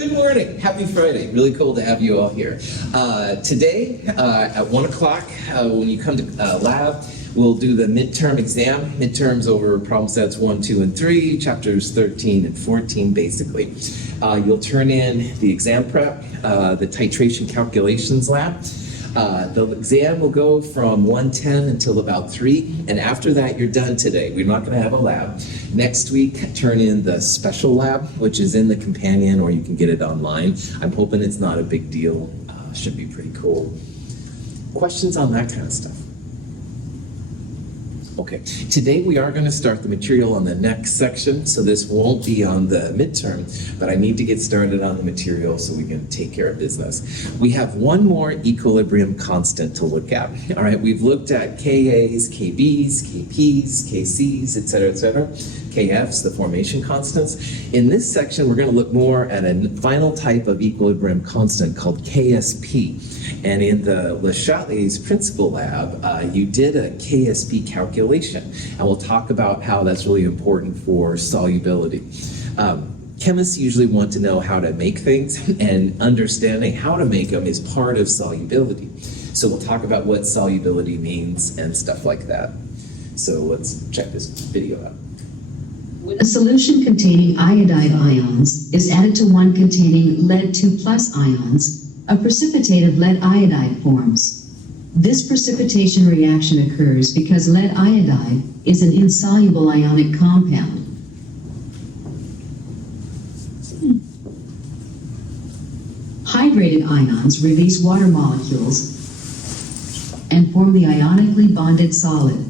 Good morning. Happy Friday. Really cool to have you all here. Today, at 1 o'clock, when you come to lab, we'll do the midterm exam. Midterms over problem sets 1, 2, and 3, chapters 13 and 14, basically. You'll turn in the exam prep, the titration calculations lab. The exam will go from 1:10 until about 3, and after that, you're done today. We're not going to have a lab. Next week, turn in the special lab, which is in the companion, or you can get it online. I'm hoping it's not a big deal. Should be pretty cool. Questions on that kind of stuff? Okay, today we are going to start the material on the next section, so this won't be on the midterm, but I need to get started on the material so we can take care of business. We have one more equilibrium constant to look at. All right, we've looked at Kas, Kbs, Kps, Kcs, etc., Kfs, the formation constants. In this section, we're going to look more at a final type of equilibrium constant called KSP. And in the Le Chatelier's principal lab, you did a KSP calculation, and we'll talk about how that's really important for solubility. Chemists usually want to know how to make things, and understanding how to make them is part of solubility. So we'll talk about what solubility means and stuff like that. So let's check this video out. A solution containing iodide ions is added to one containing lead 2+ ions, a precipitate of lead iodide forms. This precipitation reaction occurs because lead iodide is an insoluble ionic compound. Hydrated ions release water molecules and form the ionically bonded solid.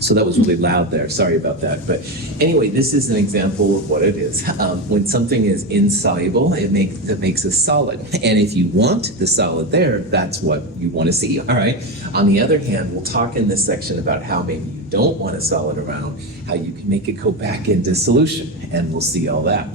So that was really loud there, sorry about that. But anyway, this is an example of what it is. When something is insoluble, that makes a solid. And if you want the solid there, that's what you want to see, all right? On the other hand, we'll talk in this section about how maybe you don't want a solid around, how you can make it go back into solution, and we'll see all that.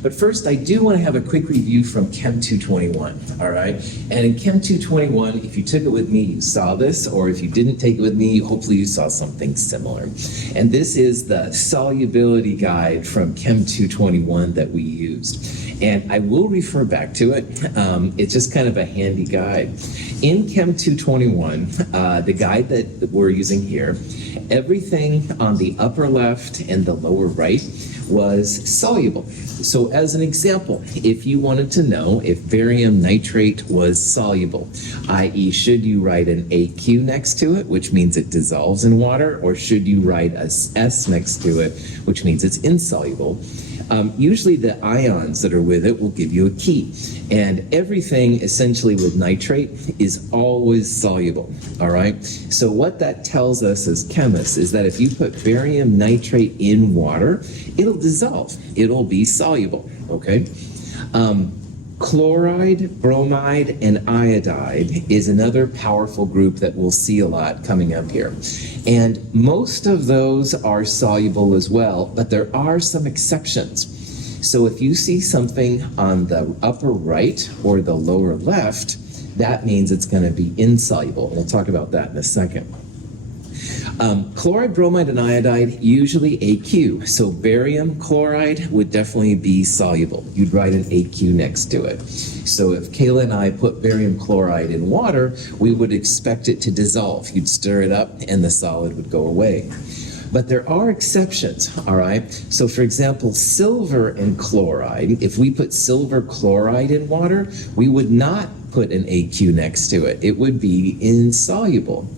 But first, I do want to have a quick review from Chem 221, all right? And in Chem 221, if you took it with me, you saw this, or if you didn't take it with me, hopefully you saw something similar. And this is the solubility guide from Chem 221 that we used. And I will refer back to it. It's just kind of a handy guide. In Chem 221, the guide that we're using here, everything on the upper left and the lower right was soluble. So as an example, if you wanted to know if barium nitrate was soluble, i.e. should you write an AQ next to it, which means it dissolves in water, or should you write a S next to it, which means it's insoluble, usually the ions that are with it will give you a key. And everything essentially with nitrate is always soluble, all right? So what that tells us as chemists is that if you put barium nitrate in water, it'll dissolve. It'll be soluble, okay? Chloride, bromide, and iodide is another powerful group that we'll see a lot coming up here. And most of those are soluble as well, but there are some exceptions. So if you see something on the upper right or the lower left, that means it's going to be insoluble. We'll talk about that in a second. Chloride, bromide, and iodide, usually AQ. So barium chloride would definitely be soluble. You'd write an AQ next to it. So if Kayla and I put barium chloride in water, we would expect it to dissolve. You'd stir it up and the solid would go away. But there are exceptions, all right? So for example, silver and chloride, if we put silver chloride in water, we would not put an AQ next to it. It would be insoluble.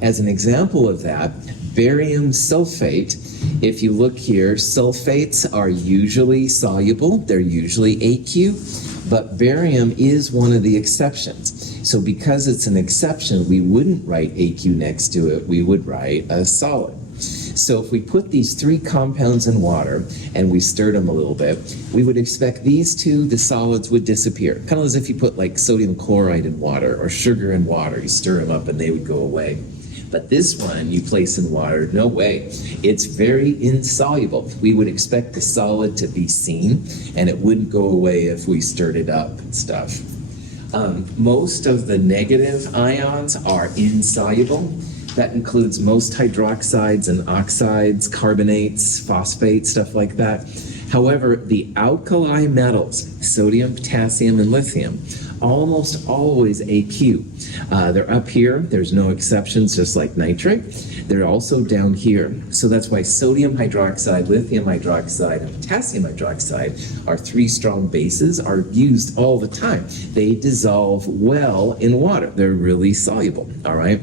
As an example of that, barium sulfate, if you look here, sulfates are usually soluble, they're usually AQ, but barium is one of the exceptions. So because it's an exception, we wouldn't write AQ next to it, we would write a solid. So if we put these three compounds in water and we stirred them a little bit, we would expect these two, the solids would disappear. Kind of as if you put like sodium chloride in water or sugar in water, you stir them up and they would go away. But this one you place in water, no way. It's very insoluble. We would expect the solid to be seen and it wouldn't go away if we stirred it up and stuff. Most of the negative ions are insoluble. That includes most hydroxides and oxides, carbonates, phosphates, stuff like that. However, the alkali metals, sodium, potassium, and lithium, almost always AQ. They're up here. There's no exceptions, just like nitrate. They're also down here. So that's why sodium hydroxide, lithium hydroxide, and potassium hydroxide, our three strong bases, are used all the time. They dissolve well in water. They're really soluble, all right?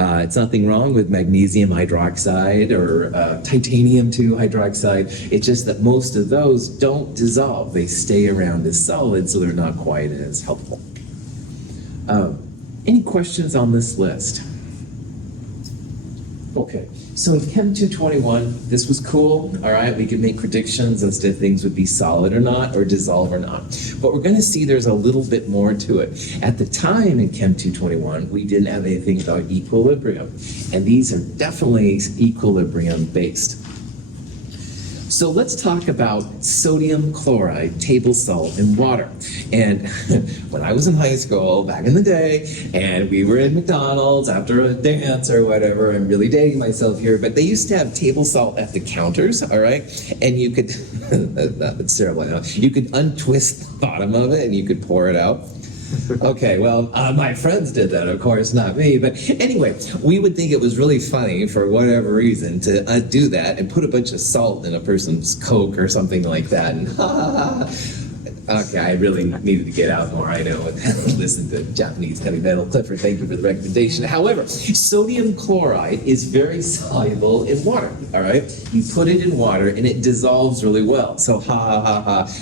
It's nothing wrong with magnesium hydroxide or titanium 2 hydroxide. It's just that most of those don't dissolve. They stay around as solid, so they're not quite as helpful. Any questions on this list? Okay, so in Chem 221, this was cool, all right? We could make predictions as to if things would be solid or not, or dissolve or not. But we're gonna see there's a little bit more to it. At the time in Chem 221, we didn't have anything about equilibrium, and these are definitely equilibrium based. So let's talk about sodium chloride, table salt, and water. And when I was in high school, back in the day, and we were at McDonald's after a dance or whatever, I'm really dating myself here, but they used to have table salt at the counters, all right? And you could, that's terrible, I know. You could untwist the bottom of it and you could pour it out. Okay, well, my friends did that, of course, not me. But anyway, we would think it was really funny for whatever reason to do that and put a bunch of salt in a person's Coke or something like that. And okay, I really needed to get out more, I know, and listen to Japanese heavy metal. Clifford, thank you for the recommendation. However, sodium chloride is very soluble in water, all right? You put it in water and it dissolves really well. So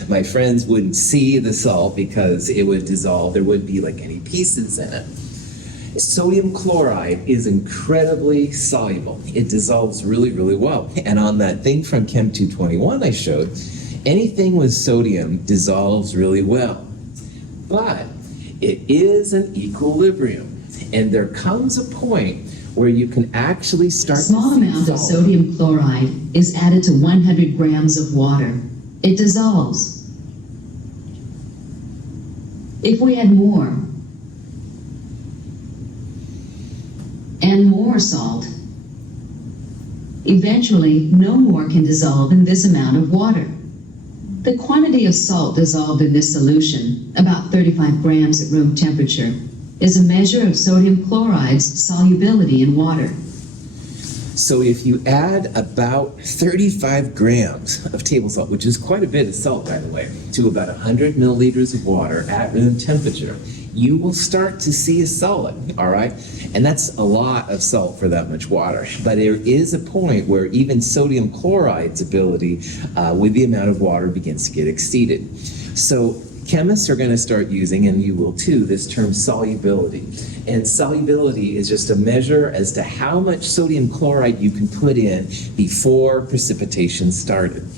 my friends wouldn't see the salt because it would dissolve. There wouldn't be like any pieces in it. Sodium chloride is incredibly soluble. It dissolves really, really well. And on that thing from Chem 221 I showed, anything with sodium dissolves really well, but it is an equilibrium, and there comes a point where you can actually start. A small amount of sodium chloride is added to 100 grams of water. It dissolves. If we add more and more salt, eventually no more can dissolve in this amount of water. The quantity of salt dissolved in this solution, about 35 grams at room temperature, is a measure of sodium chloride's solubility in water. So if you add about 35 grams of table salt, which is quite a bit of salt, by the way, to about 100 milliliters of water at room temperature, you will start to see a solid, all right? And that's a lot of salt for that much water. But there is a point where even sodium chloride's ability with the amount of water begins to get exceeded. So chemists are going to start using, and you will too, this term solubility. And solubility is just a measure as to how much sodium chloride you can put in before precipitation started.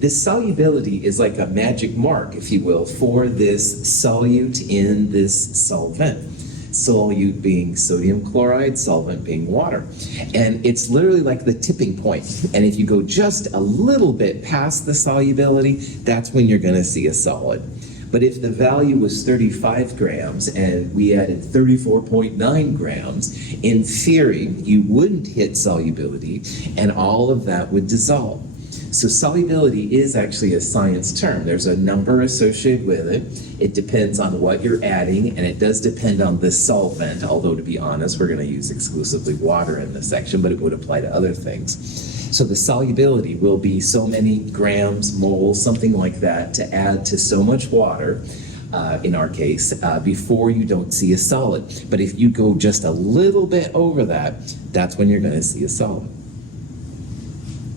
This solubility is like a magic mark, if you will, for this solute in this solvent. Solute being sodium chloride, solvent being water. And it's literally like the tipping point. And if you go just a little bit past the solubility, that's when you're going to see a solid. But if the value was 35 grams and we added 34.9 grams, in theory, you wouldn't hit solubility and all of that would dissolve. So solubility is actually a science term. There's a number associated with it. It depends on what you're adding, and it does depend on the solvent, although to be honest, we're going to use exclusively water in this section, but it would apply to other things. So the solubility will be so many grams, moles, something like that, to add to so much water, in our case, before you don't see a solid. But if you go just a little bit over that, that's when you're going to see a solid.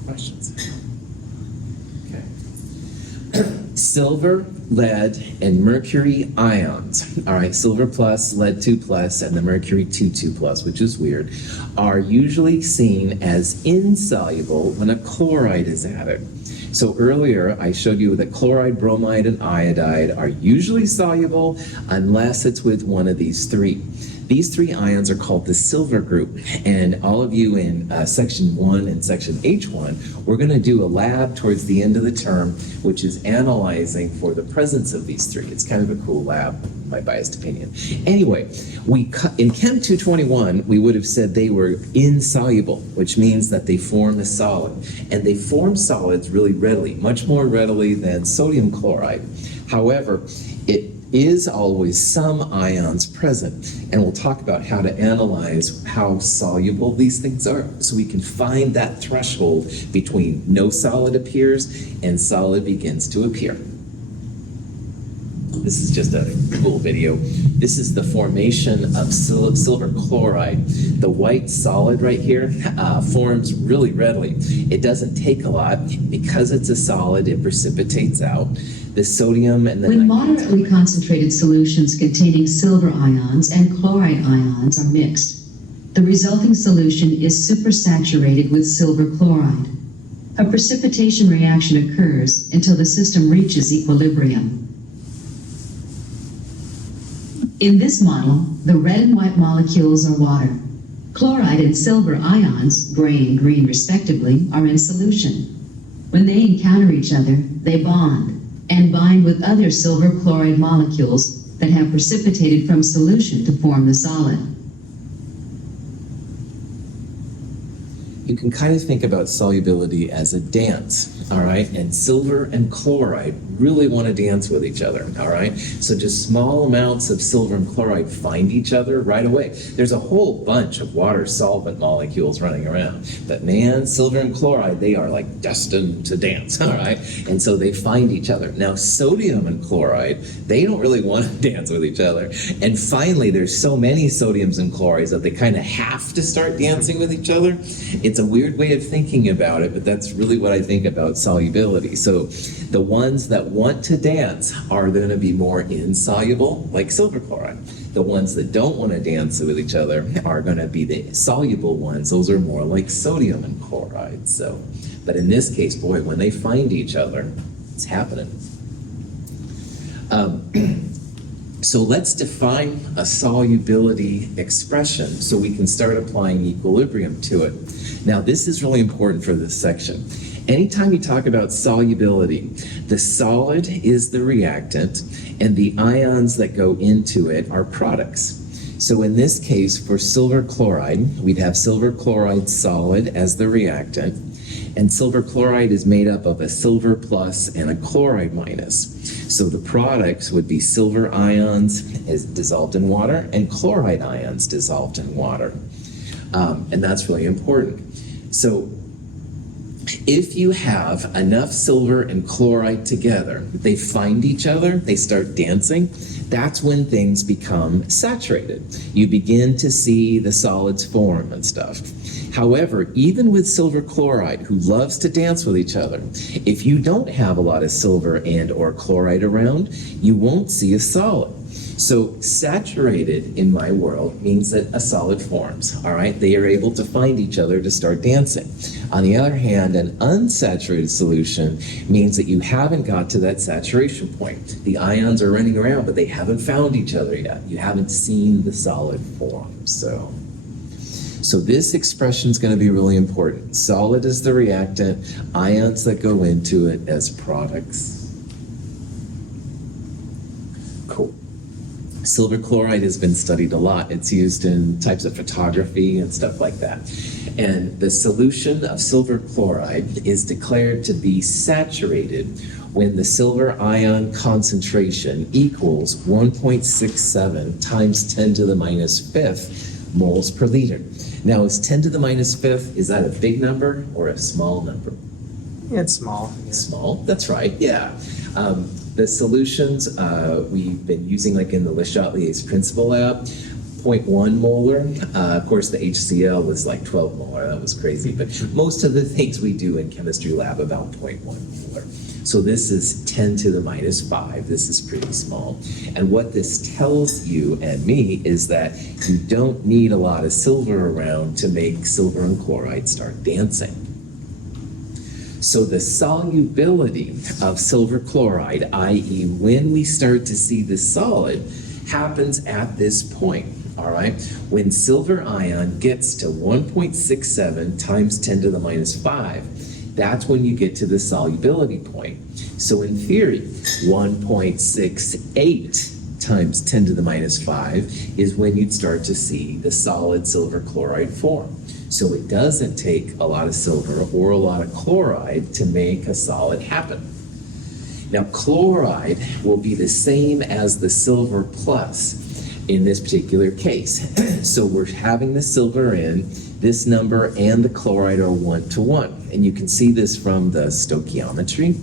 Questions? Silver, lead, and mercury ions, all right, silver plus, lead 2 plus, and the mercury 2 plus, which is weird, are usually seen as insoluble when a chloride is added. So earlier I showed you that chloride, bromide, and iodide are usually soluble unless it's with one of these three. These three ions are called the silver group, and all of you in section 1 and section H1, we're going to do a lab towards the end of the term, which is analyzing for the presence of these three. It's kind of a cool lab, my biased opinion. Anyway, in Chem 221, we would have said they were insoluble, which means that they form a solid, and they form solids really readily, much more readily than sodium chloride. However, it is always some ions present, and we'll talk about how to analyze how soluble these things are so we can find that threshold between no solid appears and solid begins to appear. This is just a cool video. This is the formation of silver chloride. The white solid right here forms really readily. It doesn't take a lot. Because it's a solid, it precipitates out. The sodium and the When moderately concentrated solutions containing silver ions and chloride ions are mixed, the resulting solution is supersaturated with silver chloride. A precipitation reaction occurs until the system reaches equilibrium. In this model, the red and white molecules are water. Chloride and silver ions, gray and green respectively, are in solution. When they encounter each other, they bond and bind with other silver chloride molecules that have precipitated from solution to form the solid. You can kind of think about solubility as a dance, all right? And silver and chloride really want to dance with each other, all right? So just small amounts of silver and chloride find each other right away. There's a whole bunch of water solvent molecules running around, but man, silver and chloride, they are like destined to dance, all right? And so they find each other. Now, sodium and chloride, they don't really want to dance with each other. And finally, there's so many sodiums and chlorides that they kind of have to start dancing with each other. It's a weird way of thinking about it, but that's really what I think about solubility. So the ones that want to dance are going to be more insoluble, like silver chloride. The ones that don't want to dance with each other are going to be the soluble ones. Those are more like sodium and chloride. So, but in this case, boy, when they find each other, it's happening. So let's define a solubility expression so we can start applying equilibrium to it. Now, this is really important for this section. Anytime you talk about solubility, the solid is the reactant, and the ions that go into it are products. So in this case, for silver chloride, we'd have silver chloride solid as the reactant, and silver chloride is made up of a silver plus and a chloride minus. So the products would be silver ions as dissolved in water and chloride ions dissolved in water. And that's really important. So if you have enough silver and chloride together, they find each other, they start dancing, that's when things become saturated. You begin to see the solids form and stuff. However, even with silver chloride, who loves to dance with each other, if you don't have a lot of silver and or chloride around, you won't see a solid. So saturated in my world means that a solid forms, all right? They are able to find each other to start dancing. On the other hand, an unsaturated solution means that you haven't got to that saturation point. The ions are running around, but they haven't found each other yet. You haven't seen the solid form. So this expression is going to be really important. Solid is the reactant, ions that go into it as products. Cool. Silver chloride has been studied a lot. It's used in types of photography and stuff like that. And the solution of silver chloride is declared to be saturated when the silver ion concentration equals 1.67 times 10 to the minus fifth moles per liter. Now, is 10 to the minus fifth, is that a big number or a small number? Yeah, it's small. Small, that's right, yeah. The solutions we've been using, like in the Le Chatelier's principal lab, 0.1 molar. Of course, the HCl was like 12 molar. That was crazy. But most of the things we do in chemistry lab about 0.1 molar. So this is 10 to the minus 5. This is pretty small. And what this tells you and me is that you don't need a lot of silver around to make silver and chloride start dancing. So the solubility of silver chloride, i.e. when we start to see the solid, happens at this point. all right? When silver ion gets to 1.67 times 10 to the minus 5, that's when you get to the solubility point. So in theory, 1.68 times 10 to the minus 5 is when you'd start to see the solid silver chloride form. So it doesn't take a lot of silver or a lot of chloride to make a solid happen. Now, chloride will be the same as the silver plus in this particular case. So we're having the silver in, this number and the chloride are 1 to 1. And you can see this from the stoichiometry,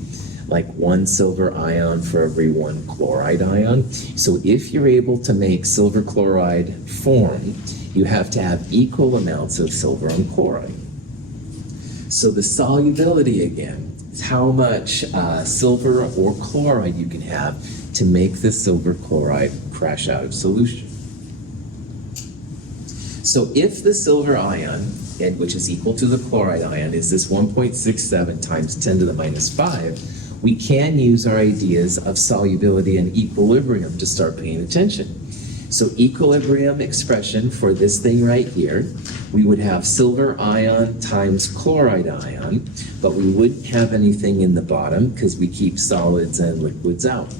like 1 silver ion for every 1 chloride ion. So if you're able to make silver chloride form, you have to have equal amounts of silver and chloride. So the solubility again is how much silver or chloride you can have to make the silver chloride crash out of solution. So if the silver ion, which is equal to the chloride ion, is this 1.67 times 10 to the minus 5, we can use our ideas of solubility and equilibrium to start paying attention. So equilibrium expression for this thing right here, we would have silver ion times chloride ion, but we wouldn't have anything in the bottom because we keep solids and liquids out.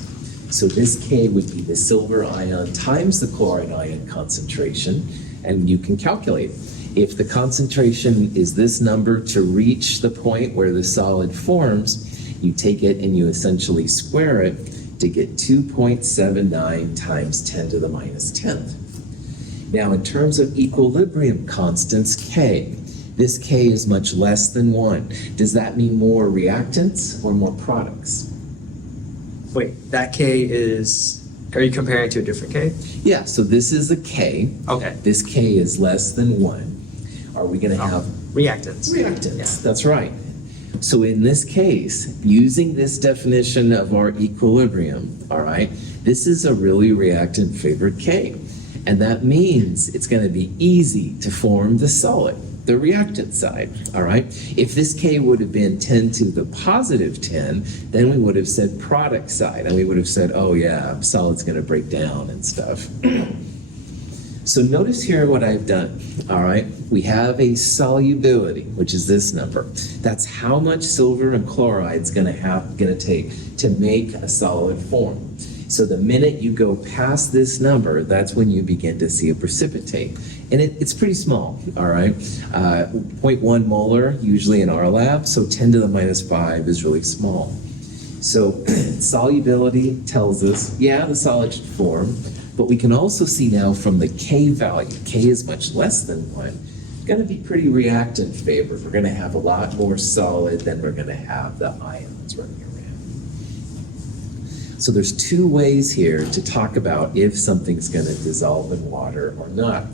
So this K would be the silver ion times the chloride ion concentration, and you can calculate. If the concentration is this number to reach the point where the solid forms, you take it and you essentially square it to get 2.79 times 10 to the minus 10th. Now, in terms of equilibrium constants, K, this K is much less than 1. Does that mean more reactants or more products? Wait, that K is, are you comparing to a different K? Yeah, so this is a K. Okay. This K is less than 1. Are we going to have reactants? Reactants, Yeah. that's right. So in this case, using this definition of our equilibrium, all right, this is a really reactant favored K. And that means it's going to be easy to form the solid, the reactant side, all right? If this K would have been 10 to the positive 10, then we would have said product side, and we would have said, oh yeah, solid's going to break down and stuff. So notice here what I've done, all right? We have a solubility, which is this number. That's how much silver and chloride's gonna take to make a solid form. So the minute you go past this number, that's when you begin to see a precipitate. And it's pretty small, all right? 0.1 molar, usually in our lab, so 10 to the minus 5 is really small. So solubility tells us, yeah, the solid should form, but we can also see now from the K value, K is much less than 1, it's going to be pretty reactant favored. We're going to have a lot more solid than we're going to have the ions running around. So there's 2 ways here to talk about if something's going to dissolve in water or not.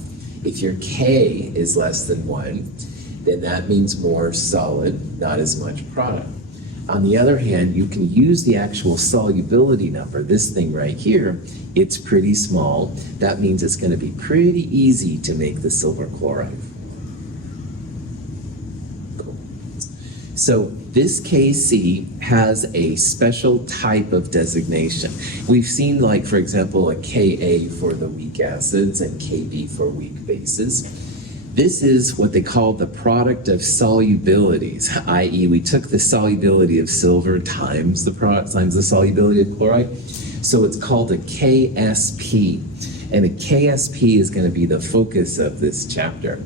If your K is less than 1, then that means more solid, not as much product. On the other hand, you can use the actual solubility number, this thing right here. It's pretty small. That means it's going to be pretty easy to make the silver chloride. Cool. So this KC has a special type of designation. We've seen, like, for example, a Ka for the weak acids and Kb for weak bases. This is what they call the product of solubilities, i.e. we took the solubility of silver times the product times the solubility of chloride. So it's called a KSP. And a KSP is going to be the focus of this chapter.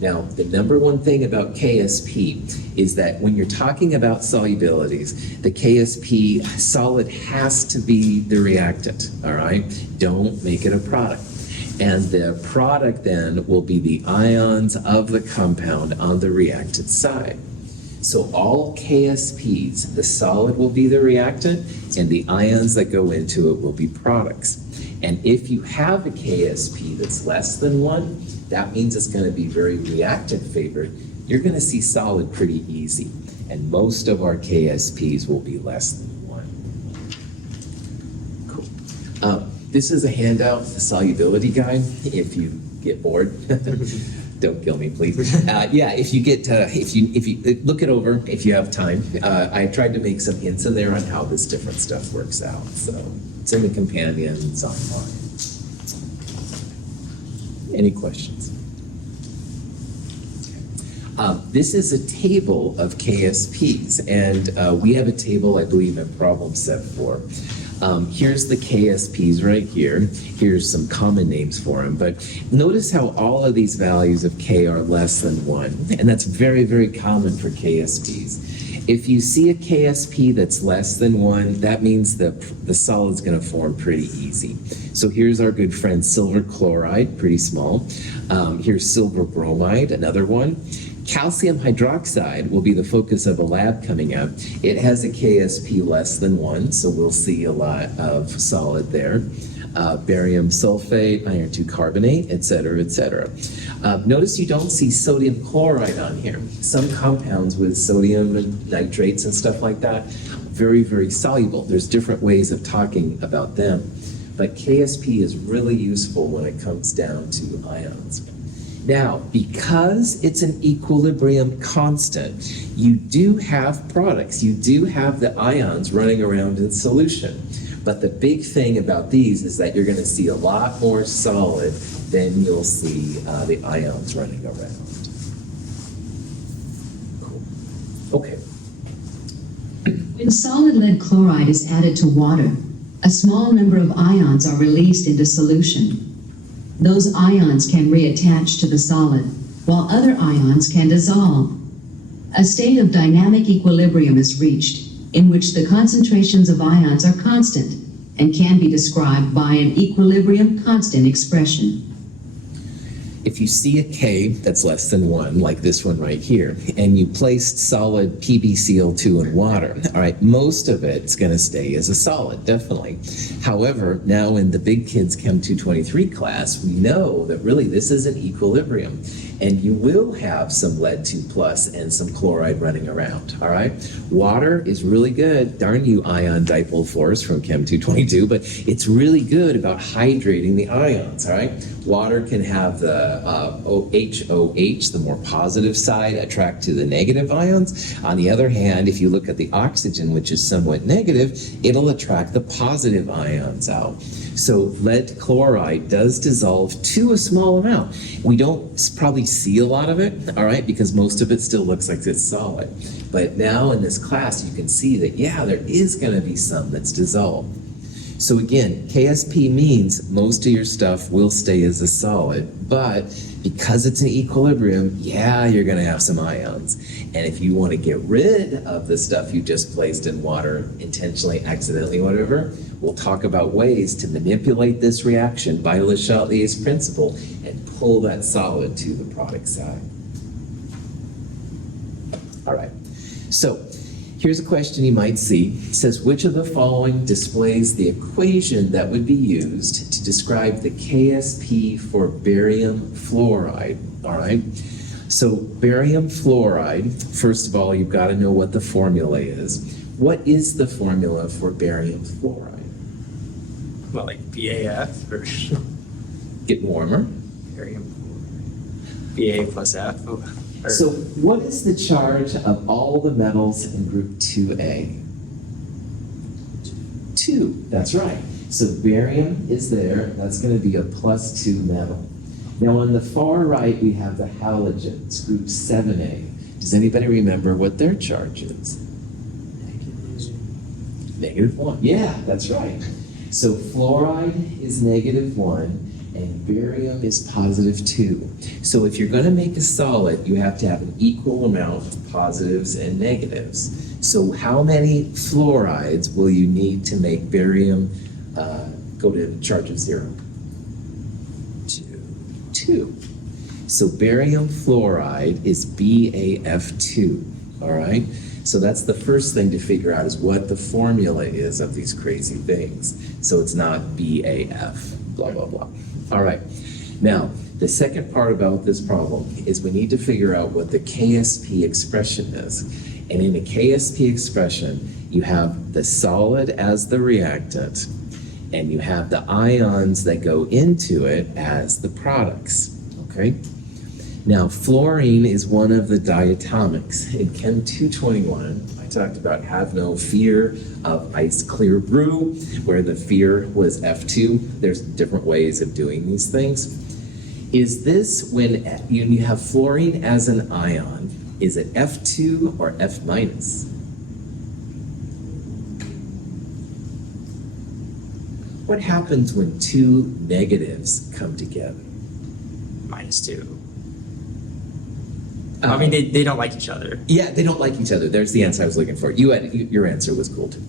Now, the number one thing about KSP is that when you're talking about solubilities, the KSP solid has to be the reactant, all right? Don't make it a product. And the product then will be the ions of the compound on the reactant side. So all KSPs, the solid will be the reactant, and the ions that go into it will be products. And if you have a KSP that's less than 1, that means it's going to be very reactant favored. You're going to see solid pretty easy. And most of our KSPs will be less than 1. Cool. This is a handout, the solubility guide, if you get bored. Don't kill me, please. Yeah, if you get if you look it over if you have time. I tried to make some hints in there on how this different stuff works out. So it's in the companion, it's online. Any questions? This is a table of KSPs, and we have a table, I believe, in problem set 4. Here's the KSPs right here. Here's some common names for them, but notice how all of these values of K are less than 1, and that's very, very common for KSPs. If you see a KSP that's less than 1, that means the solid's going to form pretty easy. So here's our good friend silver chloride, pretty small. Here's silver bromide, another one. Calcium hydroxide will be the focus of a lab coming up. It has a KSP less than 1, so we'll see a lot of solid there. Barium sulfate, iron 2 carbonate, etc., etc. Notice you don't see sodium chloride on here. Some compounds with sodium and nitrates and stuff like that, very, very soluble. There's different ways of talking about them. But KSP is really useful when it comes down to ions. Now, because it's an equilibrium constant, you do have products. You do have the ions running around in solution. But the big thing about these is that you're going to see a lot more solid than you'll see the ions running around. Cool. Okay. When solid lead chloride is added to water, a small number of ions are released into solution. Those ions can reattach to the solid, while other ions can dissolve. A state of dynamic equilibrium is reached, in which the concentrations of ions are constant and can be described by an equilibrium constant expression. If you see a K that's less than 1, like this one right here, and you placed solid PbCl2 in water, all right, most of it's going to stay as a solid, definitely. However, now in the big kids Chem 223 class, we know that really this is an equilibrium, and you will have some lead 2 plus and some chloride running around, all right? Water is really good, darn you ion dipole force from Chem 222, but it's really good about hydrating the ions, all right? Water can have the HOH, the more positive side, attract to the negative ions. On the other hand, if you look at the oxygen, which is somewhat negative, it'll attract the positive ions out. So lead chloride does dissolve to a small amount. We don't probably see a lot of it, all right, because most of it still looks like it's solid. But now in this class, you can see that, yeah, there is going to be some that's dissolved. So again, KSP means most of your stuff will stay as a solid, but because it's an equilibrium, yeah, you're going to have some ions. And if you want to get rid of the stuff you just placed in water, intentionally, accidentally, whatever, we'll talk about ways to manipulate this reaction by Le Chatelier's principle and pull that solid to the product side. All right, so here's a question you might see. It says, which of the following displays the equation that would be used to describe the KSP for barium fluoride? All right. So barium fluoride, first of all, you've got to know what the formula is. What is the formula for barium fluoride? Well, like BAF or Get warmer. barium BA plus F. Or So what is the charge of all the metals in group 2A? 2, that's right. So barium is there, that's going to be a +2 metal. Now on the far right we have the halogens, group 7A. Does anybody remember what their charge is? -1. Yeah, that's right. So fluoride is -1. And barium is +2. So if you're going to make a solid, you have to have an equal amount of positives and negatives. So how many fluorides will you need to make barium go to charge of 0? 2. So barium fluoride is BAF2, all right? So that's the first thing to figure out is what the formula is of these crazy things. So it's not BAF, blah, blah, blah. All right, now the second part about this problem is we need to figure out what the KSP expression is. And in a KSP expression, you have the solid as the reactant, and you have the ions that go into it as the products, okay? Now, fluorine is one of the diatomics. In Chem 221, I talked about have no fear of ice clear brew, where the fear was F2. There's different ways of doing these things. Is this when you have fluorine as an ion, is it F2 or F minus? What happens when two negatives come together? -2. I mean, they don't like each other. Yeah, they don't like each other. There's the answer I was looking for. Your answer was cool too.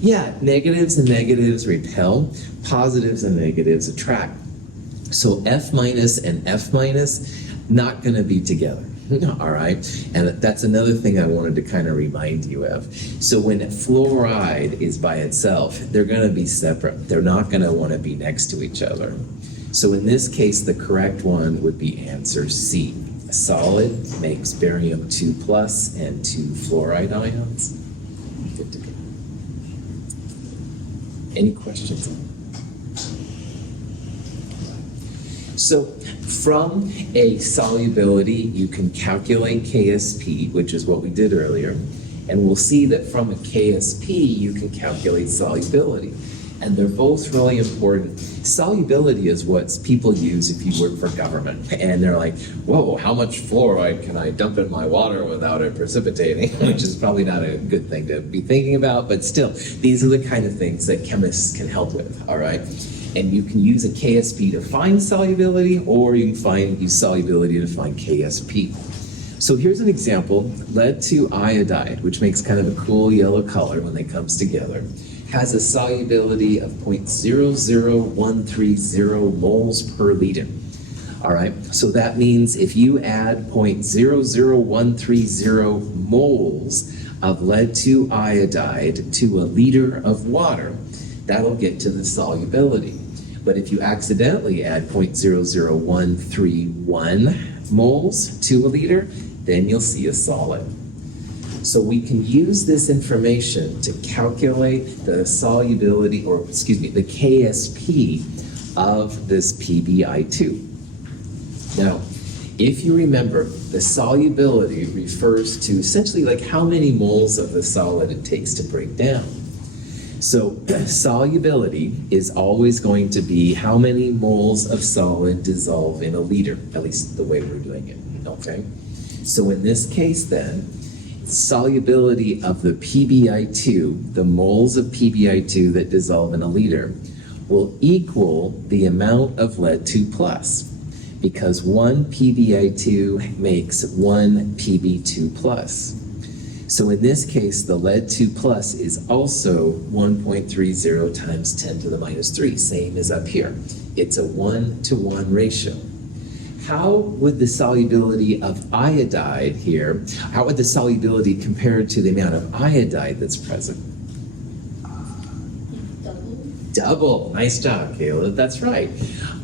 Yeah, negatives and negatives repel, positives and negatives attract. So F minus and F minus not going to be together. All right, and that's another thing I wanted to kind of remind you of. So when fluoride is by itself, they're going to be separate. They're not going to want to be next to each other. So in this case, the correct one would be answer C. A solid makes barium 2 plus and 2 fluoride ions. Good to go. Any questions? So from a solubility, you can calculate KSP, which is what we did earlier, and we'll see that from a KSP, you can calculate solubility. And they're both really important. Solubility is what people use if you work for government. And they're like, whoa, how much fluoride can I dump in my water without it precipitating? Which is probably not a good thing to be thinking about, but still, these are the kind of things that chemists can help with, all right? And you can use a KSP to find solubility, or you can use solubility to find KSP. So here's an example. Lead to iodide, which makes kind of a cool yellow color when it comes together, has a solubility of 0.00130 moles per liter. All right, so that means if you add 0.00130 moles of lead to iodide to a liter of water, that'll get to the solubility. But if you accidentally add 0.00131 moles to a liter, then you'll see a solid. So we can use this information to calculate the solubility, the KSP of this PbI2. Now, if you remember, the solubility refers to essentially like how many moles of the solid it takes to break down. So solubility is always going to be how many moles of solid dissolve in a liter, at least the way we're doing it, okay? So in this case then, solubility of the PbI2, the moles of PbI2 that dissolve in a liter, will equal the amount of lead 2 plus, because 1 PbI2 makes 1 Pb2 plus. So in this case, the lead 2 plus is also 1.30 times 10 to the minus 3, same as up here. It's a 1-to-1 ratio. How would the solubility of iodide here, how would the solubility compare to the amount of iodide that's present? Double. Nice job, Caleb. That's right.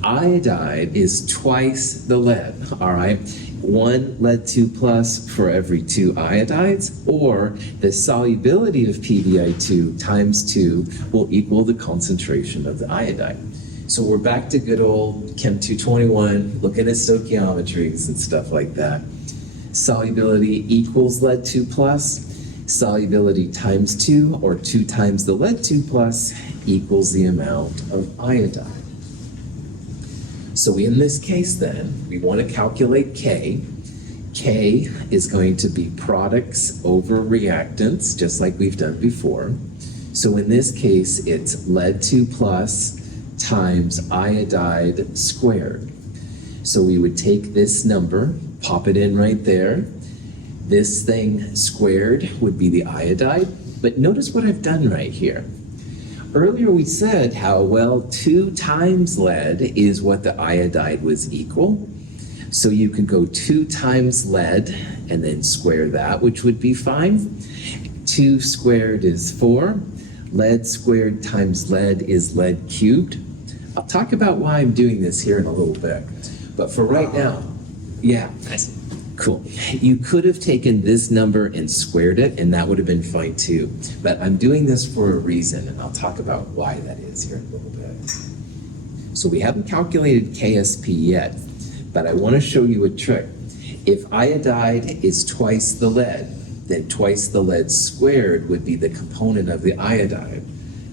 Iodide is twice the lead, all right? 1 lead 2 plus for every 2 iodides, or the solubility of PbI2 times 2 will equal the concentration of the iodide. So we're back to good old Chem 221, looking at stoichiometries and stuff like that. Solubility equals lead 2 plus, solubility times 2, or 2 times the lead 2 plus, equals the amount of iodide. So in this case then, we want to calculate K. K is going to be products over reactants, just like we've done before. So in this case, it's lead 2 plus times iodide squared. So we would take this number, pop it in right there. This thing squared would be the iodide, but notice what I've done right here. Earlier we said how, well, 2 times lead is what the iodide was equal. So you can go 2 times lead and then square that, which would be 5. 2 squared is 4. Lead squared times lead is lead cubed. I'll talk about why I'm doing this here in a little bit. But for right now, yeah, cool. You could have taken this number and squared it, and that would have been fine too. But I'm doing this for a reason, and I'll talk about why that is here in a little bit. So we haven't calculated KSP yet, but I want to show you a trick. If iodide is twice the lead, then twice the lead squared would be the component of the iodide.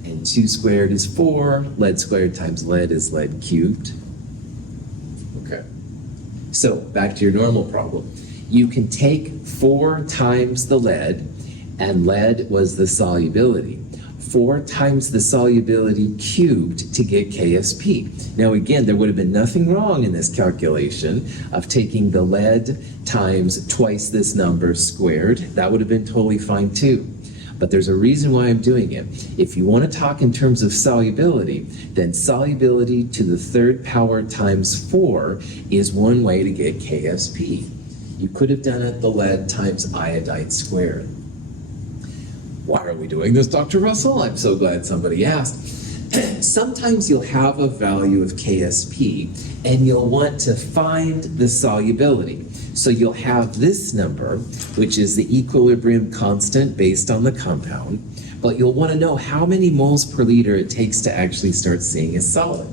And 2 squared is 4, lead squared times lead is lead cubed. Okay. So back to your normal problem. You can take 4 times the lead, and lead was the solubility. 4 times the solubility cubed to get KSP. Now again, there would have been nothing wrong in this calculation of taking the lead times twice this number squared. That would have been totally fine too. But there's a reason why I'm doing it. If you want to talk in terms of solubility, then solubility to the 3rd power times 4 is one way to get KSP. You could have done it the lead times iodide squared. Why are we doing this, Dr. Russell? I'm so glad somebody asked. Sometimes you'll have a value of KSP and you'll want to find the solubility. So you'll have this number, which is the equilibrium constant based on the compound, but you'll want to know how many moles per liter it takes to actually start seeing a solid.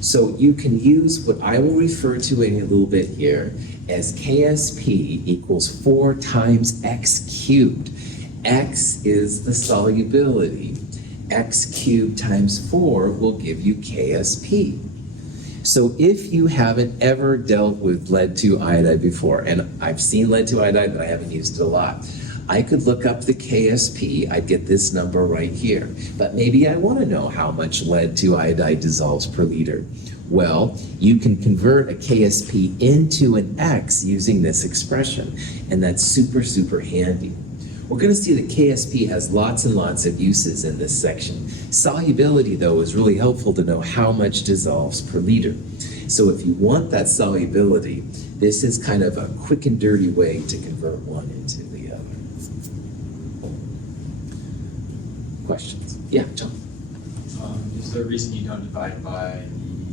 So you can use what I will refer to in a little bit here as KSP equals 4 times x cubed. X is the solubility. X cubed times 4 will give you KSP. So if you haven't ever dealt with lead-2 iodide before, and I've seen lead-2 iodide, but I haven't used it a lot, I could look up the KSP, I'd get this number right here. But maybe I want to know how much lead-2 iodide dissolves per liter. Well, you can convert a KSP into an X using this expression, and that's super, super handy. We're going to see that KSP has lots and lots of uses in this section. Solubility, though, is really helpful to know how much dissolves per liter. So if you want that solubility, this is kind of a quick and dirty way to convert one into the other. Questions? Yeah, John. Is there a reason you don't divide by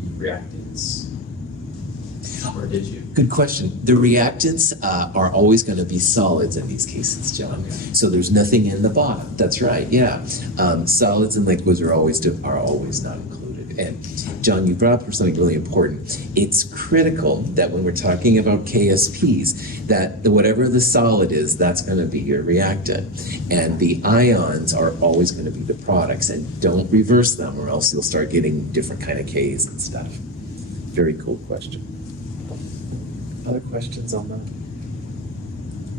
the reactants? Or did you? Good question. The reactants are always going to be solids in these cases, John. Okay. So there's nothing in the bottom. That's right. Yeah, solids and liquids are always not included. And John, you brought up something really important. It's critical that when we're talking about KSPs, that whatever the solid is, that's going to be your reactant, and the ions are always going to be the products. And don't reverse them, or else you'll start getting different kind of Ks and stuff. Very cool question. Other questions on that?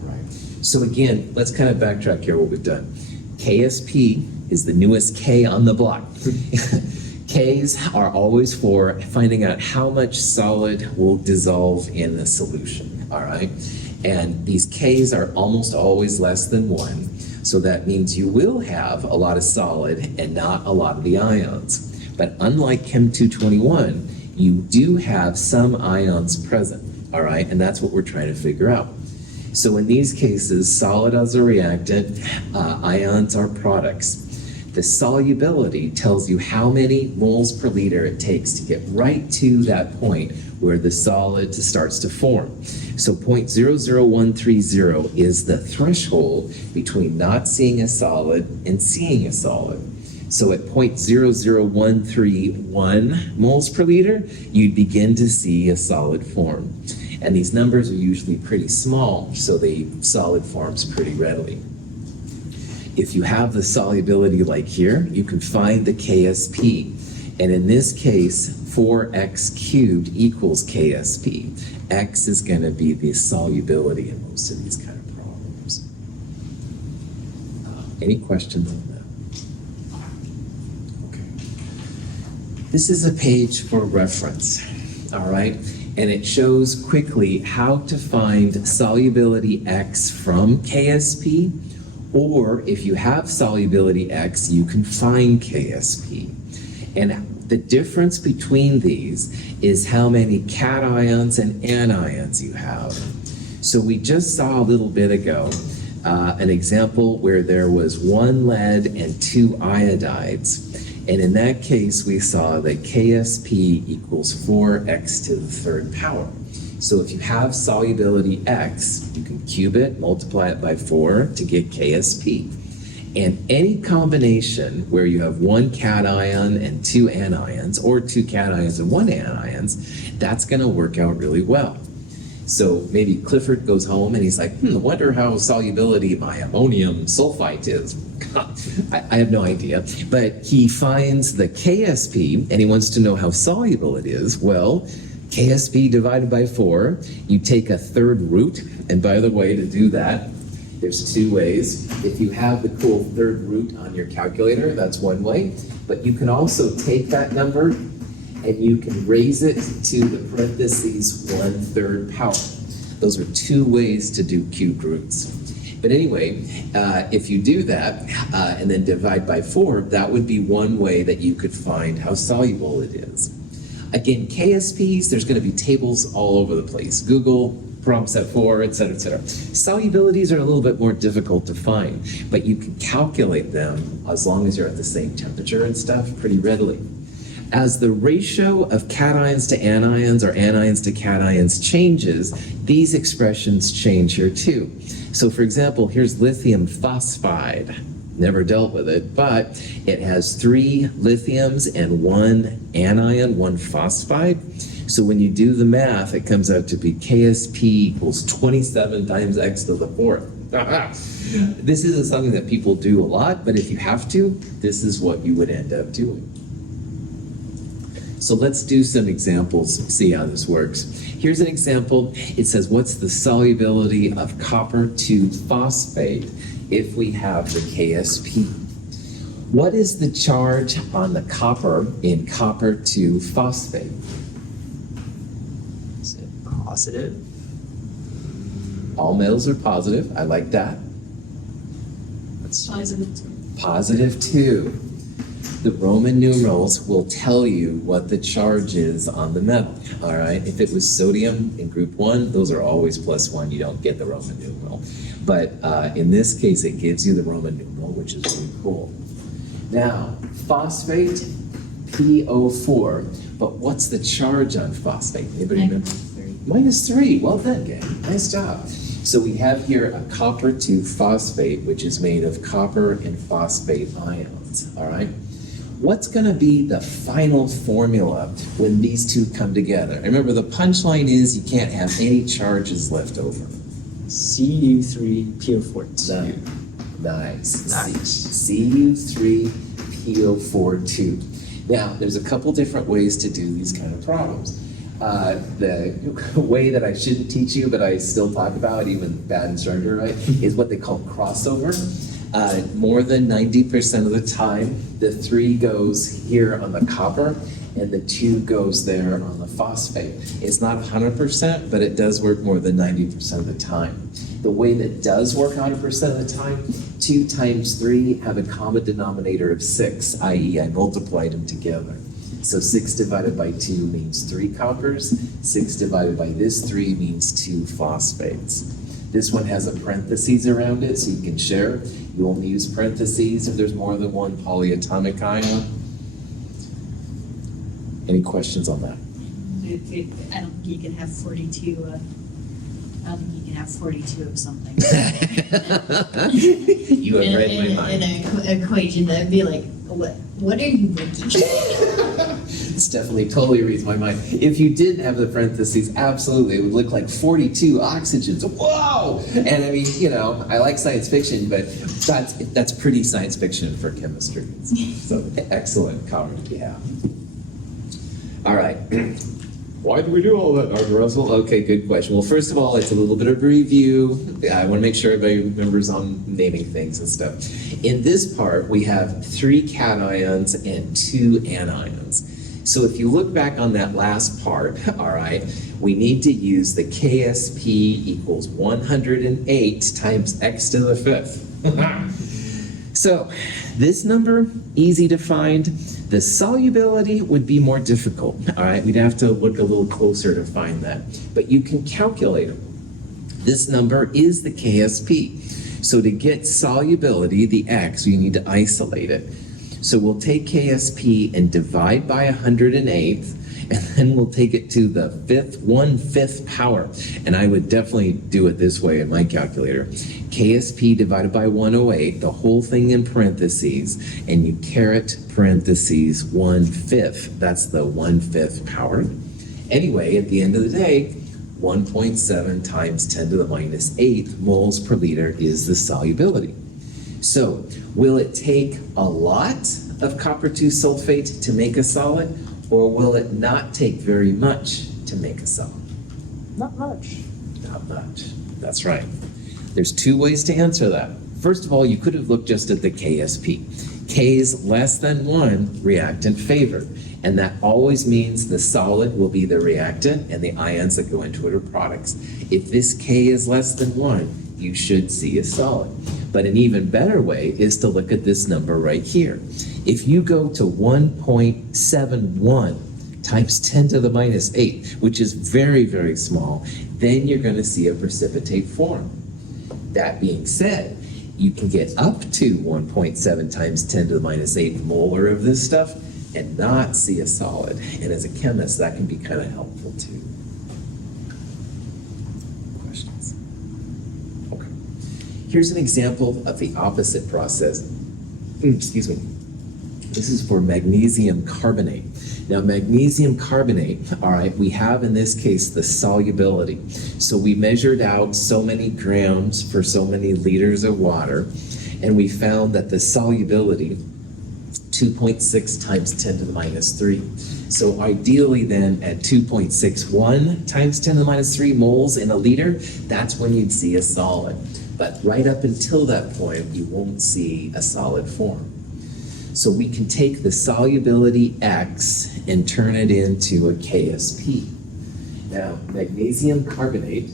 Right. So again, let's kind of backtrack here what we've done. KSP is the newest K on the block. Ks are always for finding out how much solid will dissolve in the solution, all right? And these Ks are almost always less than 1, so that means you will have a lot of solid and not a lot of the ions. But unlike Chem 221, you do have some ions present. All right, and that's what we're trying to figure out. So in these cases, solid as a reactant, ions are products. The solubility tells you how many moles per liter it takes to get right to that point where the solid starts to form. So 0.00130 is the threshold between not seeing a solid and seeing a solid. So at 0.00131 moles per liter, you'd begin to see a solid form. And these numbers are usually pretty small, so the solid forms pretty readily. If you have the solubility like here, you can find the KSP. And in this case, 4x cubed equals KSP. X is going to be the solubility in most of these kind of problems. Any questions on that? Okay. This is a page for reference, all right? And it shows quickly how to find solubility X from KSP, or if you have solubility X, you can find KSP. And the difference between these is how many cations and anions you have. So we just saw a little bit ago an example where there was 1 lead and 2 iodides. And in that case, we saw that KSP equals 4x to the 3rd power. So if you have solubility X, you can cube it, multiply it by 4 to get KSP. And any combination where you have 1 cation and 2 anions, or 2 cations and 1 anions, that's going to work out really well. So maybe Clifford goes home and he's like, I wonder how solubility my ammonium sulfite is. I have no idea. But he finds the KSP and he wants to know how soluble it is. Well, KSP divided by 4, you take a third root, and by the way, to do that, there's two ways. If you have the cool third root on your calculator, that's one way, but you can also take that number and you can raise it to the parentheses 1/3 power. Those are two ways to do cubed roots. But anyway, if you do that and then divide by 4, that would be one way that you could find how soluble it is. Again, KSPs, there's going to be tables all over the place. Google, problem set 4, et cetera, et cetera. Solubilities are a little bit more difficult to find, but you can calculate them as long as you're at the same temperature and stuff pretty readily. As the ratio of cations to anions or anions to cations changes, these expressions change here too. So for example, here's lithium phosphide. Never dealt with it, but it has 3 lithiums and 1 anion, 1 phosphide. So when you do the math, it comes out to be KSP equals 27 times x to the 4th. This isn't something that people do a lot, but if you have to, this is what you would end up doing. So let's do some examples, see how this works. Here's an example. It says, what's the solubility of copper to phosphate if we have the KSP? What is the charge on the copper in copper to phosphate? Is it positive? All metals are positive. I like that. That's Positive 2. The Roman numerals will tell you what the charge is on the metal, all right? If it was sodium in group 1, those are always +1. You don't get the Roman numeral. But in this case, it gives you the Roman numeral, which is really cool. Now, phosphate, PO4. But what's the charge on phosphate? Anybody remember? -3. Well done, gang. Nice job. So we have here a copper to phosphate, which is made of copper and phosphate ions, all right? What's going to be the final formula when these two come together? Remember, the punchline is you can't have any charges left over. Cu3PO4. Nice. Nice. Cu3PO42. Now, there's a couple different ways to do these kind of problems. The way that I shouldn't teach you, but I still talk about, even bad instructor, right, is what they call crossover. More than 90% of the time, the 3 goes here on the copper, and the 2 goes there on the phosphate. It's not 100%, but it does work more than 90% of the time. The way that does work 100% of the time, 2 times 3 have a common denominator of 6, i.e. I multiplied them together. So 6 divided by 2 means 3 coppers, 6 divided by this 3 means 2 phosphates. This one has a parentheses around it, so you can share. You only use parentheses if there's more than one polyatomic ion. Any questions on that? I don't think you can have 42. I don't think you can have 42 of something. You have read my mind. In an equation, that'd be like, what are you looking at? It's definitely totally reads my mind. If you didn't have the parentheses, absolutely, it would look like 42 oxygens. Whoa! And I mean, you know, I like science fiction, but that's pretty science fiction for chemistry. So excellent comment to have. All right. Why do we do all that, Dr. Russell? Okay, good question. Well, first of all, it's a little bit of a review. I want to make sure everybody remembers on naming things and stuff. In this part, we have 3 cations and 2 anions. So if you look back on that last part, all right, we need to use the KSP equals 108 times x to the 5th. So this number, easy to find. The solubility would be more difficult, all right? We'd have to look a little closer to find that. But you can calculate it. This number is the KSP. So to get solubility, the x, you need to isolate it. So we'll take KSP and divide by 108, and then we'll take it to the 1/5 power. And I would definitely do it this way in my calculator. KSP divided by 108, the whole thing in parentheses, and you caret parentheses 1/5. That's the 1/5 power. Anyway, at the end of the day, 1.7 times 10 to the minus 8 moles per liter is the solubility. So, will it take a lot of copper 2 sulfate to make a solid, or will it not take very much to make a solid? Not much. Not much. That's right. There's two ways to answer that. First of all, you could have looked just at the KSP. K is less than 1, reactant favored. And that always means the solid will be the reactant and the ions that go into it are products. If this K is less than 1, you should see a solid. But an even better way is to look at this number right here. If you go to 1.71 times 10 to the minus 8, which is very, very small, then you're going to see a precipitate form. That being said, you can get up to 1.7 times 10 to the minus 8 molar of this stuff and not see a solid. And as a chemist, that can be kind of helpful too. Questions? Okay. Here's an example of the opposite process. Excuse me. This is for magnesium carbonate. Now, magnesium carbonate, all right, we have in this case the solubility. So we measured out so many grams per so many liters of water, and we found that the solubility, 2.6 times 10 to the minus 3. So ideally then at 2.61 times 10 to the minus 3 moles in a liter, that's when you'd see a solid. But right up until that point, you won't see a solid form. So we can take the solubility X and turn it into a KSP. Now, magnesium carbonate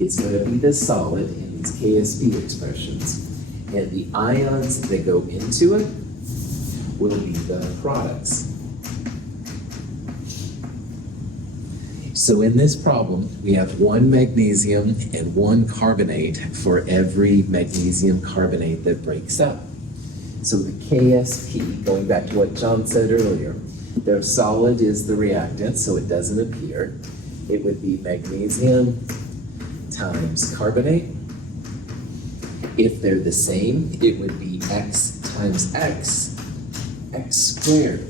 is going to be the solid in these KSP expressions, and the ions that go into it will be the products. So in this problem, we have 1 magnesium and 1 carbonate for every magnesium carbonate that breaks up. So the KSP, going back to what John said earlier, their solid is the reactant, so it doesn't appear. It would be magnesium times carbonate. If they're the same, it would be X times X, X squared.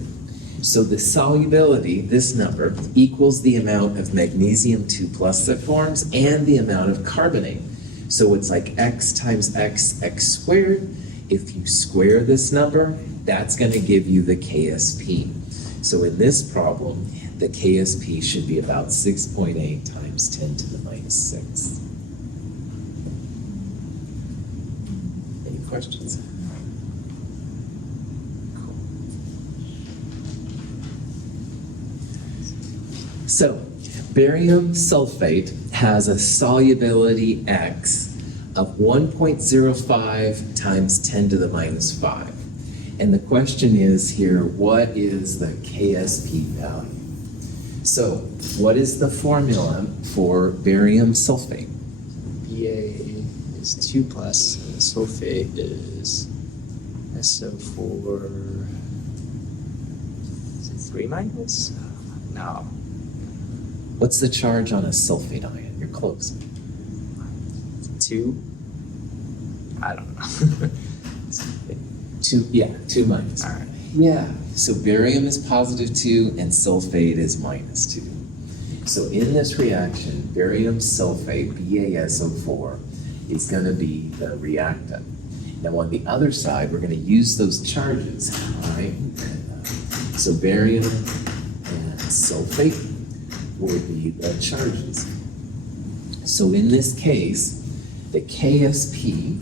So the solubility, this number, equals the amount of magnesium 2 plus that forms and the amount of carbonate. So it's like X times X, X squared. If you square this number, that's going to give you the KSP. So in this problem, the KSP should be about 6.8 times 10 to the minus 6. Any questions? Cool. So, barium sulfate has a solubility X of 1.05 times 10 to the minus 5. And the question is here, what is the KSP value? So, what is the formula for barium sulfate? Ba is 2 plus, and the sulfate is SO4. Is it 3 minus? No. What's the charge on a sulfate ion? You're close. 2? I don't know. 2 minus. All right. Yeah, so barium is positive 2 and sulfate is minus 2. So in this reaction, barium sulfate, BaSO4, is going to be the reactant. Now on the other side, we're going to use those charges, all right? So barium and sulfate will be the charges. So in this case, the KSP,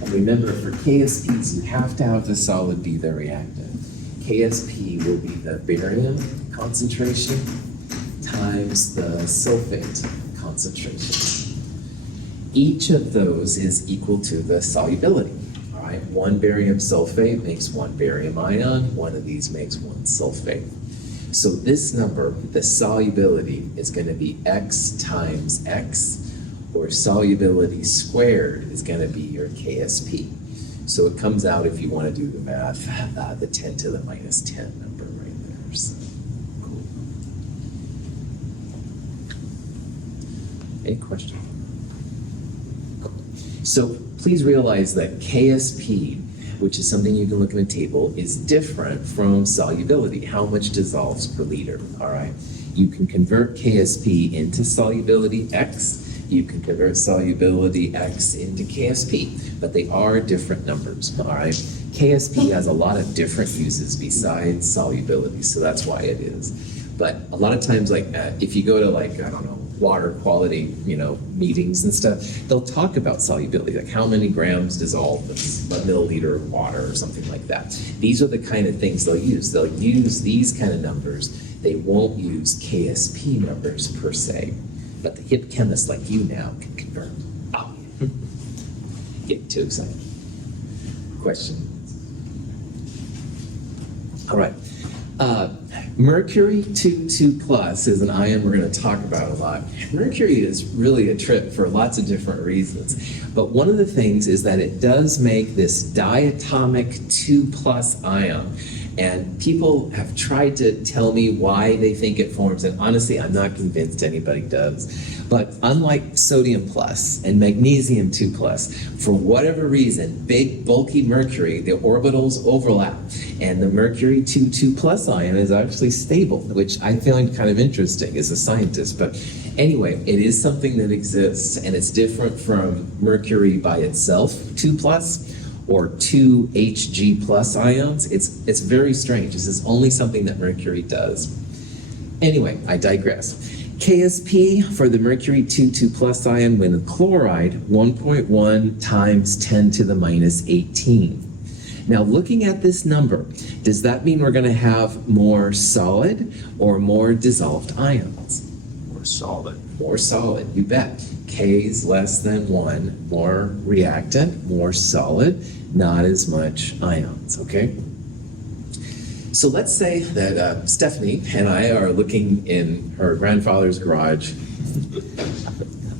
and remember for KSPs, you have to have the solid be the reactant. KSP will be the barium concentration times the sulfate concentration. Each of those is equal to the solubility. All right, 1 barium sulfate makes 1 barium ion, 1 of these makes 1 sulfate. So this number, the solubility, is going to be X times X, or solubility squared is going to be your KSP. So it comes out, if you want to do the math, the 10 to the minus 10 number right there. So, cool. Any questions? Cool. So please realize that KSP, which is something you can look in a table, is different from solubility, how much dissolves per liter, all right? You can convert KSP into solubility X, you can convert solubility X into KSP, but they are different numbers, all right? KSP has a lot of different uses besides solubility, so that's why it is. But a lot of times, like if you go to like, I don't know, water quality, meetings and stuff, they'll talk about solubility, like how many grams dissolve in a milliliter of water or something like that. These are the kind of things they'll use. They'll use these kind of numbers. They won't use KSP numbers per se, but the hip chemists like you now can confirm. Oh, yeah. Getting too excited. Question? All right. Mercury 2 plus is an ion we're going to talk about a lot. Mercury is really a trip for lots of different reasons. But one of the things is that it does make this diatomic 2 plus ion. And people have tried to tell me why they think it forms, and honestly, I'm not convinced anybody does. But unlike sodium plus and magnesium 2 plus, for whatever reason, big, bulky mercury, the orbitals overlap, and the mercury 2 plus ion is actually stable, which I find kind of interesting as a scientist. But anyway, it is something that exists, and it's different from mercury by itself, 2 plus, or 2 Hg plus ions. It's very strange. This is only something that mercury does. Anyway, I digress. KSP for the mercury 2 plus ion when chloride, 1.1 times 10 to the minus 18. Now, looking at this number, does that mean we're going to have more solid or more dissolved ions? More solid. More solid, you bet. K is less than 1, more reactant, more solid, not as much ions, okay? So let's say that Stephanie and I are looking in her grandfather's garage.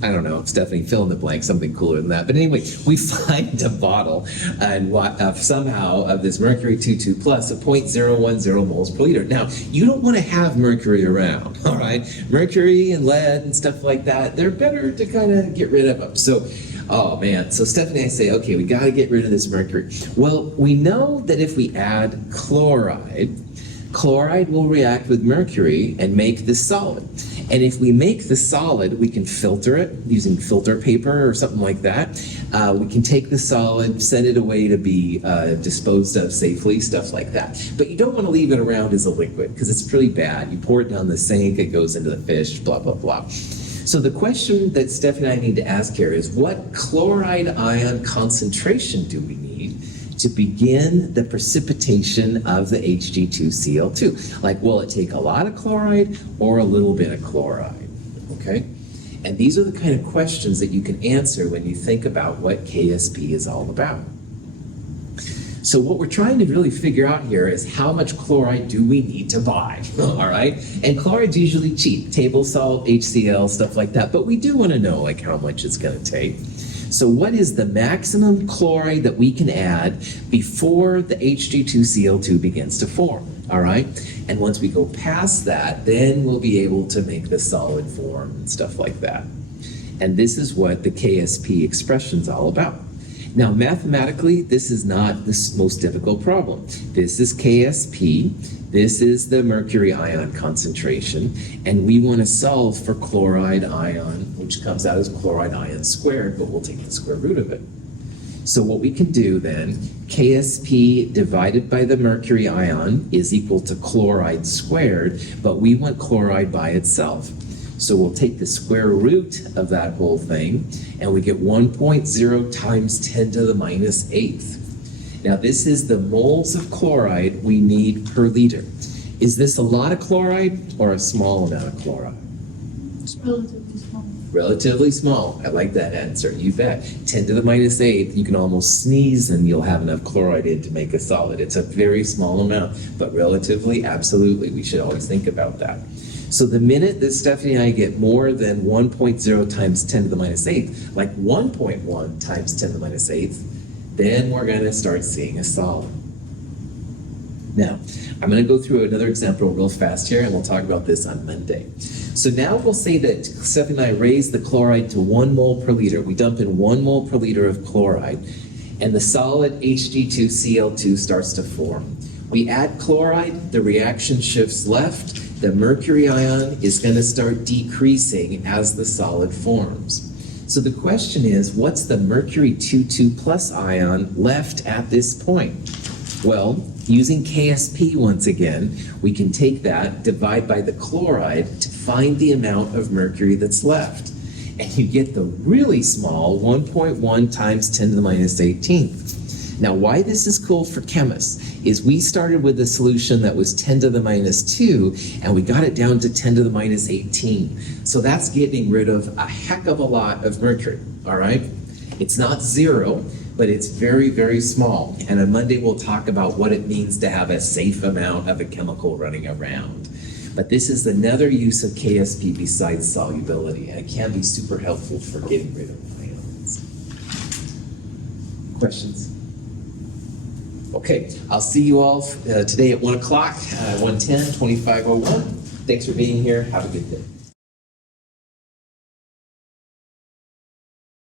I don't know, Stephanie, fill in the blank, something cooler than that. But anyway, we find a bottle and somehow of this mercury 2 plus of 0.010 moles per liter. Now, you don't want to have mercury around, all right? Mercury and lead and stuff like that, they're better to kind of get rid of them. So, oh man, so Stephanie and I say, okay, we got to get rid of this mercury. Well, we know that if we add chloride will react with mercury and make this solid. And if we make the solid, we can filter it using filter paper or something like that. We can take the solid, send it away to be disposed of safely, stuff like that. But you don't want to leave it around as a liquid because it's pretty bad. You pour it down the sink, it goes into the fish, blah, blah, blah. So the question that Stephanie and I need to ask here is, what chloride ion concentration do we need to begin the precipitation of the Hg2Cl2? Like, will it take a lot of chloride or a little bit of chloride? Okay? And these are the kind of questions that you can answer when you think about what KSP is all about. So what we're trying to really figure out here is how much chloride do we need to buy, all right? And chloride's usually cheap, table salt, HCl, stuff like that, but we do want to know like how much it's going to take. So what is the maximum chloride that we can add before the Hg2Cl2 begins to form, all right? And once we go past that, then we'll be able to make the solid form and stuff like that. And this is what the KSP expression's all about. Now, mathematically, this is not the most difficult problem. This is KSP, this is the mercury ion concentration, and we want to solve for chloride ion, which comes out as chloride ion squared, but we'll take the square root of it. So what we can do then, KSP divided by the mercury ion is equal to chloride squared, but we want chloride by itself. So we'll take the square root of that whole thing, and we get 1.0 times 10 to the minus 8th. Now this is the moles of chloride we need per liter. Is this a lot of chloride or a small amount of chloride? It's relatively small. Relatively small. I like that answer. You bet. 10 to the minus 8th, you can almost sneeze and you'll have enough chloride in to make a solid. It's a very small amount, but relatively, absolutely. We should always think about that. So the minute that Stephanie and I get more than 1.0 times 10 to the minus 8th, like 1.1 times 10 to the minus 8th, then we're going to start seeing a solid. Now, I'm going to go through another example real fast here, and we'll talk about this on Monday. So now we'll say that Stephanie and I raise the chloride to 1 mole per liter. We dump in 1 mole per liter of chloride, and the solid Hg2Cl2 starts to form. We add chloride, the reaction shifts left, the mercury ion is going to start decreasing as the solid forms. So the question is, what's the mercury 2 plus ion left at this point? Well, using KSP once again, we can take that, divide by the chloride to find the amount of mercury that's left. And you get the really small 1.1 times 10 to the minus 18th. Now, why this is cool for chemists is we started with a solution that was 10 to the minus 2, and we got it down to 10 to the minus 18. So that's getting rid of a heck of a lot of mercury, all right? It's not zero, but it's very, very small. And on Monday, we'll talk about what it means to have a safe amount of a chemical running around. But this is another use of KSP besides solubility, and it can be super helpful for getting rid of ions. Questions? Okay, I'll see you all today at 1 o'clock, 1:10, 2501. Thanks for being here. Have a good day.